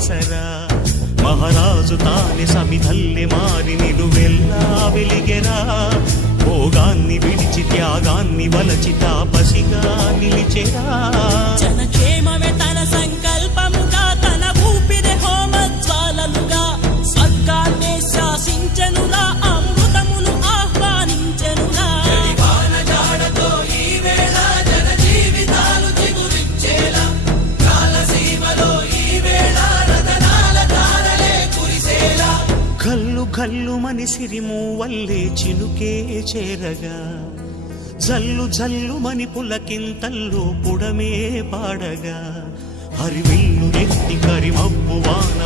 ಅಪ್ಸರಾ ಮಹಾರಾಜು ತಾನೆ ಸಮಿಧಲ್ಲೆ ಮಾರಿ ನಿಲುವೆಲ್ಲ వెలిగెరా భోగాన్ని విడిచి త్యాగాన్ని వలచి తాపసిగా నిలిచెరా జనక్షేమమే తన సంకల్పముగా తన ఊపిరి హోమజ్వాలలుగా స్వర్గాన్నే శాసించెనురా అమృతమును ఆహ్వానించెనురా జడివాన జాడతో ఈ వేళ జన జీవితాలు చిగురించేలా కాలసీమలో ఈ వేళ రతనాల ధారలే కురిసేలా కల్లు కల్లు మని సిరిమూవల్లే చినుకే చేరగా జల్లు జల్లు మని పులకింతల్లో పుడమే పాడగా హరివిల్లు ఎత్తి కరిమబ్బు వాన